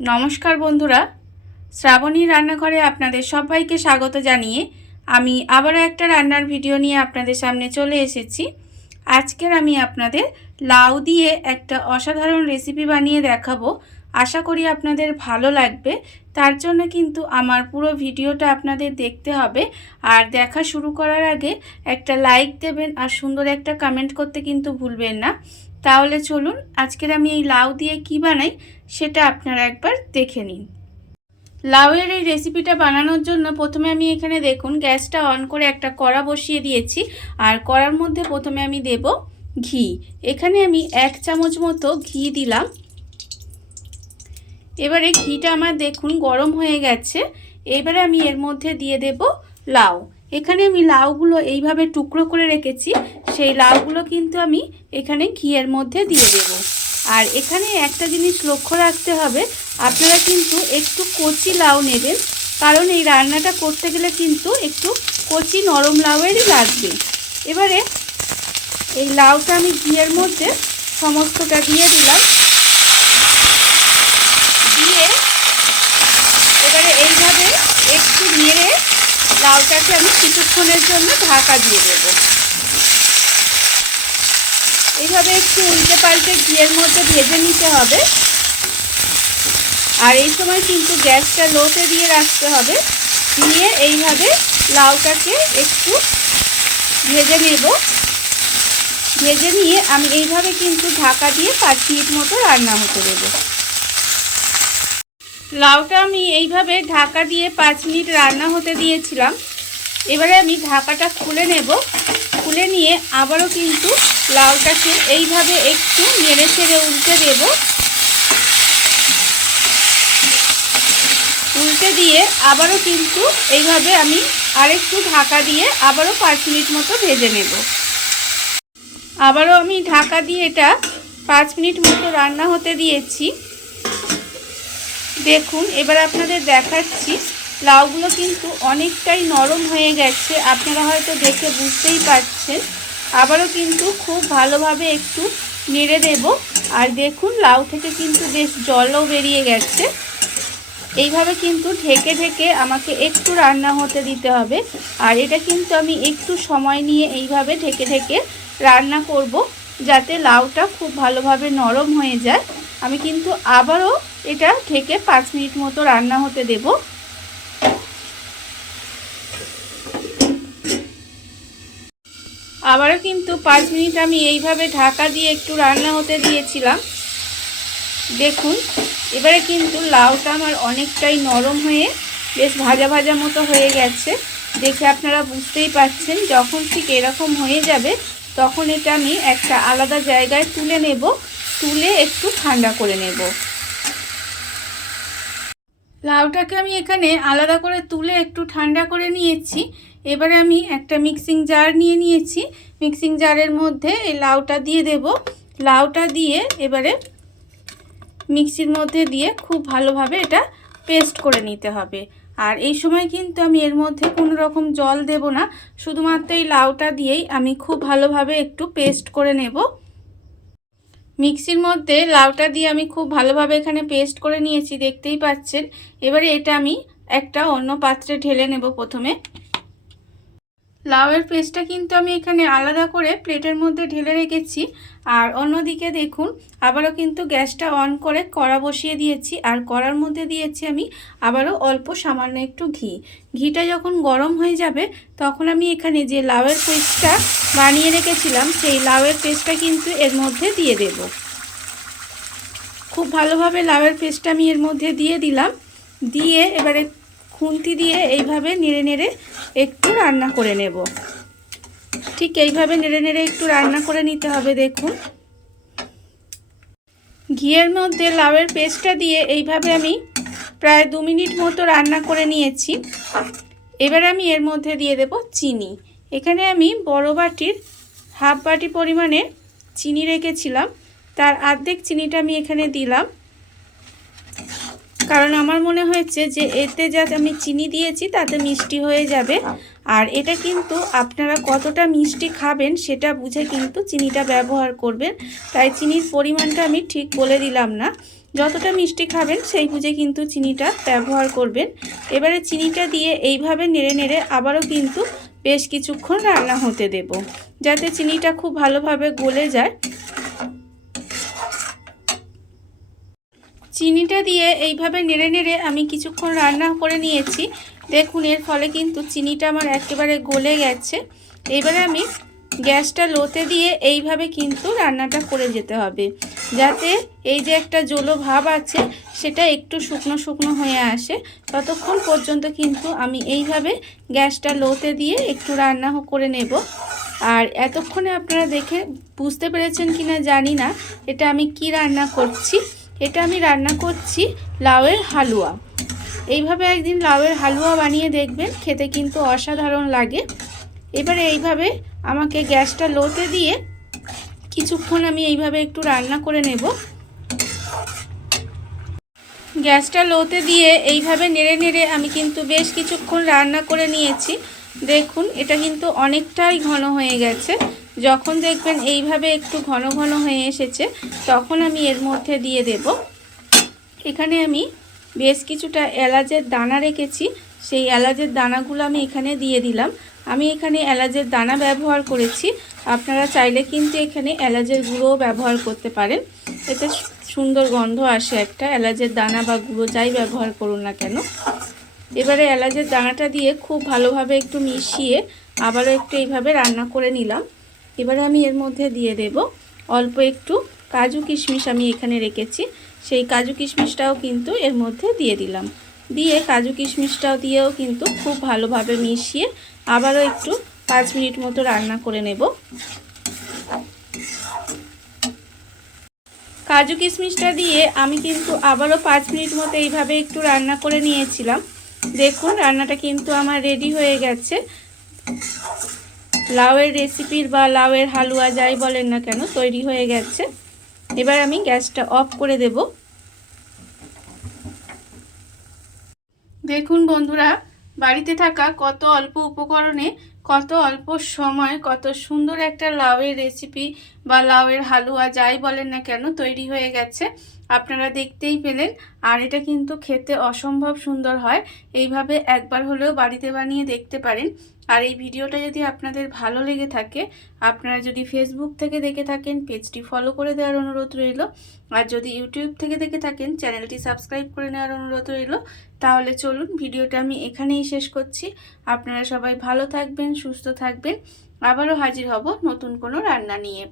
नमस्कार बंधुरा श्रावणी रान्नाघरे आपनादेर सबाइके स्वागत जानिए आमी आबारो एकटा रान्नार भिडियो निये आपनादेर सामने चले एसेछि। आजकेर आमी आपनादेर लाउ दिये एकटा असाधारण रेसिपि बानिये देखाबो। आशा करी आपनादेर भालो लागबे। तार जोन्नो किन्तु आमार पुरो भिडियोटा आपनादेर देखते हबे और देखा शुरू करार आगे एकटा लाइक देबेन और सुंदर एकटा कमेंट करते किन्तु भूलबेन ना। ताहले चलुन आजकेर आमी एई लाउ दिये कि बानाई सेटा आपनारा एकबार देखे निन। लाउएर এই রেসিপিটা বানানোর জন্য প্রথমে আমি এখানে দেখুন গ্যাসটা অন করে একটা কড়া বসিয়ে দিয়েছি আর কড়ার মধ্যে প্রথমে আমি দেব ঘি। এখানে আমি 1 চামচ মতো ঘি দিলাম। এবারে ঘিটা আমার দেখুন গরম হয়ে গেছে। এবারে আমি এর মধ্যে দিয়ে দেব লাউ। এখানে আমি লাউগুলো এইভাবে টুকরো করে রেখেছি, সেই লাউগুলো কিন্তু আমি এখানে ঘিয়ের মধ্যে দিয়ে দেব। আর এখানে একটা জিনিস লক্ষ্য রাখতে হবে, আপনারা কিন্তু একটু কচি লাউ নেবেন, কারণ এই রান্নাটা করতে গেলে কিন্তু একটু কচি নরম লাউয়েরই লাগবে। এবারে এই লাউটা আমি ঘিয়ের মধ্যে সমস্তটা দিয়ে দিলাম। দিয়ে এবারে এইভাবে একটু নেড়ে লাউটাকে আমি কিছুক্ষণের জন্য ঢাকা দিয়ে দেবো। এইভাবে একটু উল্টে পাল্টে ঘিয়ের মধ্যে ভেজে নিতে হবে। আর এই সময় কিন্তু গ্যাসটা লোতে দিয়ে রাখতে হবে। দিয়ে এইভাবে লাউটাকে একটু ভেজে নেব। ভেজে নিয়ে আমি এইভাবে কিন্তু ঢাকা দিয়ে 5 মিনিট মতো রান্না হতে দেব। লাউটা আমি এইভাবে ঢাকা দিয়ে 5 মিনিট রান্না হতে দিয়েছিলাম। এবারে আমি ঢাকাটা খুলে নেব। খুলে নিয়ে আবারও কিন্তু লাউটাকে এইভাবে একটু নেড়ে চেড়ে উল্টে দেব। উল্টে দিয়ে আবারও কিন্তু এইভাবে আমি আরেকটু ঢাকা দিয়ে আবারও 5 মিনিট মতো ভেজে নেব। আবারও আমি ঢাকা দিয়ে এটা 5 মিনিট মতো রান্না হতে দিয়েছি। দেখুন এবার আপনাদের দেখাচ্ছি লাউগুলো কিন্তু অনেকটাই নরম হয়ে গেছে, আপনারা হয়তো দেখে বুঝতেই পারছেন। আবারও কিন্তু খুব ভালোভাবে একটু নেড়ে দেব। আর দেখুন লাউ থেকে কিন্তু বেশ জলও বেরিয়ে গেছে। এইভাবে কিন্তু ঢেকে ঢেকে আমাকে একটু রান্না হতে দিতে হবে। আর এটা কিন্তু আমি একটু সময় নিয়ে এইভাবে ঢেকে ঢেকে রান্না করব, যাতে লাউটা খুব ভালোভাবে নরম হয়ে যায়। আমি কিন্তু আবারও এটা ঢেকে 5 মিনিট মতো রান্না হতে দেব। আবারও কিন্তু 5 মিনিট আমি এইভাবে ঢাকা দিয়ে একটু রান্না হতে দিয়েছিলাম। দেখুন এবারে কিন্তু লাউটা আমার অনেকটাই নরম হয়ে বেশ ভাজা ভাজা মতো হয়ে গেছে। দেখে আপনারা বুঝতেই পারছেন। যখন ঠিক এরকম হয়ে যাবে তখন এটা আমি একটা আলাদা জায়গায় তুলে নেব। তুলে একটু ঠান্ডা করে নেব। লাউটাকে আমি এখানে আলাদা করে তুলে একটু ঠান্ডা করে নিয়েছি। এবারে আমি একটা মিক্সিং জার নিয়ে নিয়েছি। মিক্সিং জারের মধ্যে এই লাউটা দিয়ে দেব। লাউটা দিয়ে এবারে মিক্সির মধ্যে দিয়ে খুব ভালোভাবে এটা পেস্ট করে নিতে হবে। আর এই সময় কিন্তু আমি এর মধ্যে কোনো রকম জল দেব না, শুধুমাত্র এই লাউটা দিয়েই আমি খুব ভালোভাবে একটু পেস্ট করে নেব। মিক্সির মধ্যে লাউটা দিয়ে আমি খুব ভালোভাবে এখানে পেস্ট করে নিয়েছি, দেখতেই পাচ্ছেন। এবারে এটা আমি একটা অন্য পাত্রে ঢেলে নেব। প্রথমে লাউয়ের পেস্টটা কিন্তু আমি এখানে আলাদা করে প্লেটের মধ্যে ঢেলে রেখেছি। আর অন্যদিকে দেখুন আবারও কিন্তু গ্যাসটা অন করে কড়া বসিয়ে দিয়েছি। আর কড়ার মধ্যে দিয়েছি আমি আবারও অল্প সামান্য একটু ঘি। ঘিটা যখন গরম হয়ে যাবে তখন আমি এখানে যে লাউয়ের পেস্টটা বানিয়ে রেখেছিলাম সেই লাউয়ের পেস্টটা কিন্তু এর মধ্যে দিয়ে দেব। খুব ভালোভাবে লাউয়ের পেস্টটা আমি এর মধ্যে দিয়ে দিলাম। দিয়ে এবারে খুন্তি দিয়ে এইভাবে নেড়ে নেড়ে একটু রান্না করে নেব। ঠিক এইভাবে নেড়ে নেড়ে একটু রান্না করে নিতে হবে। দেখুন ঘিয়ের মধ্যে লাউয়ের পেস্টটা দিয়ে এইভাবে আমি প্রায় 2 মিনিট মতো রান্না করে নিয়েছি। এবারে আমি এর মধ্যে দিয়ে দেব চিনি। এখানে আমি বড় বাটির হাফ বাটি পরিমাণে চিনি রেখেছিলাম, তার অর্ধেক চিনিটা আমি এখানে দিলাম। কারণ আমার মনে হয়েছে যে এতে যা আমি চিনি দিয়েছি তাতে মিষ্টি হয়ে যাবে। আর এটা কিন্তু আপনারা কতটা মিষ্টি খাবেন সেটা বুঝে কিন্তু চিনিটা ব্যবহার করবেন। তাই চিনির পরিমাণটা আমি ঠিক বলে দিলাম না। যতটা মিষ্টি খাবেন সেই বুঝে কিন্তু চিনিটা ব্যবহার করবেন। এবারে চিনিটা দিয়ে এইভাবে নেড়ে নেড়ে আবারও কিন্তু বেশ কিছুক্ষণ রান্না হতে দেব, যাতে চিনিটা খুব ভালোভাবে গলে যায়। চিনিটা দিয়ে এইভাবে নেড়ে নেড়ে আমি কিছুক্ষণ রান্না করে নিয়েছি। দেখুন এর ফলে কিন্তু চিনিটা আমার একেবারে গলে গেছে। এবারে আমি গ্যাসটা লোতে দিয়ে এইভাবে কিন্তু রান্নাটা করে যেতে হবে, যাতে এই যে একটা জলো ভাব আছে সেটা একটু শুকনো শুকনো হয়ে আসে। ততক্ষণ পর্যন্ত কিন্তু আমি এইভাবে গ্যাসটা লোতে দিয়ে একটু রান্না করে নেব। আর এতক্ষণে আপনারা দেখে বুঝতে পেরেছেন কিনা জানি না এটা আমি কি রান্না করছি। এটা আমি রান্না করছি লাউয়ের হালুয়া। এইভাবে একদিন লাউয়ের হালুয়া বানিয়ে দেখবেন, খেতে কিন্তু অসাধারণ লাগে। এবারে এইভাবে আমাকে গ্যাসটা লোতে দিয়ে কিছুক্ষণ আমি এইভাবে একটু রান্না করে নেব। গ্যাসটা লোতে দিয়ে এইভাবে নেড়ে নেড়ে আমি কিন্তু বেশ কিছুক্ষণ রান্না করে নিয়েছি। দেখুন এটা কিন্তু অনেকটাই ঘন হয়ে গেছে। যখন দেখবেন এইভাবে একটু ঘন ঘন হয়ে এসেছে তখন আমি এর মধ্যে দিয়ে দেব, এখানে আমি বেশ কিছুটা এলাচের দানা রেখেছি, সেই এলাচের দানাগুলো আমি এখানে দিয়ে দিলাম। আমি এখানে এলাচের দানা ব্যবহার করেছি, আপনারা চাইলে কিন্তু এখানে এলাচের গুঁড়োও ব্যবহার করতে পারেন। এতে সুন্দর গন্ধ আসে একটা, এলাচের দানা বা গুঁড়ো যাই ব্যবহার করুন না কেন। এবারে এলাচের দানাটা দিয়ে খুব ভালোভাবে একটু মিশিয়ে আবারও একটু এইভাবে রান্না করে নিলাম। এবারে আমি এর মধ্যে দিয়ে দেব অল্প একটু কাজু কিশমিশ, আমি এখানে রেখেছি সেই কাজু কিশমিশটাও কিন্তু এর মধ্যে দিয়ে দিলাম। দিয়ে কাজু কিশমিশটাও দিয়েও কিন্তু খুব ভালোভাবে মিশিয়ে আবারও একটু 5 মিনিট মতো রান্না করে নেব। কাজু কিশমিশটা দিয়ে আমি কিন্তু আবারও 5 মিনিট মতো এইভাবে একটু রান্না করে নিয়েছিলাম। দেখুন রান্নাটা কিন্তু আমার রেডি হয়ে গেছে। লাউয়ের রেসিপির বা লাউয়ের হালুয়া যাই বলেন না কেন তৈরি হয়ে গেছে। এবার আমি গ্যাসটা অফ করে দেব। দেখুন বন্ধুরা, বাড়িতে থাকা কত অল্প উপকরণে কত অল্প সময় কত সুন্দর একটা লাউয়ের রেসিপি বা লাউয়ের হালুয়া যাই বলেন না কেন তৈরি হয়ে গেছে। আপনারা দেখতেই পেলেন। আর এটা কিন্তু খেতে অসম্ভব সুন্দর হয়। এইভাবে একবার হলেও বাড়িতে বানিয়ে দেখতে পারেন। আর এই ভিডিওটা যদি আপনাদের ভালো লেগে থাকে, আপনারা যদি ফেসবুক থেকে দেখে থাকেন পেজটি ফলো করে দেওয়ার অনুরোধ রইল। আর যদি ইউটিউব থেকে দেখে থাকেন চ্যানেলটি সাবস্ক্রাইব করে নেওয়ার অনুরোধ রইল। তাহলে চলুন ভিডিওটা আমি এখানেই শেষ করছি। আপনারা সবাই ভালো থাকবেন, সুস্থ থাকবেন। আবারও হাজির হব নতুন কোনো রান্না নিয়ে।